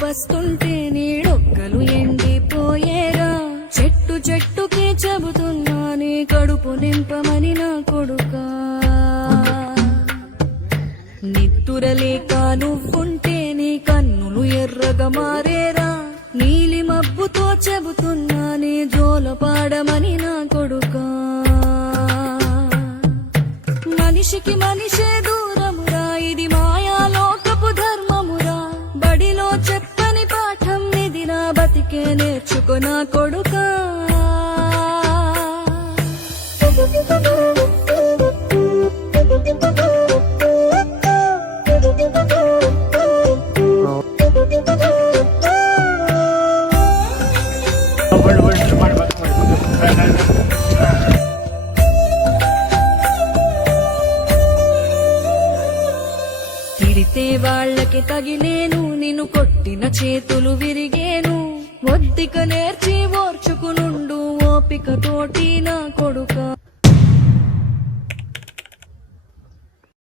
పస్తుంటే నీడొక్కలు ఎండిపోయేరా. చెట్టు చెట్టుకి చెబుతున్నా నీ కడుపు నింపమని నా కొడుకా. నిద్దురలేక నువ్వుంటే నీ కన్నులు ఎర్రగా మారేరా. నీలి మబ్బుతో చెబుతున్నా నీ జోలపాడమని నా కొడుకా. మనిషికి మనిషే దూరమురా, ఇది మాయాలోకపు ధర్మమురా. బడిలో చెప్పని పాఠం ఇది, నా బతికే నేర్చుకో నా కొడుకా. తిడితే వాళ్ళకి తగిలేను, నిన్ను కొట్టిన చేతులు విరిగేను. ఒద్దిక నేర్చి ఓర్చుకునుండు ఓపిక తోటి నా కొడుకా.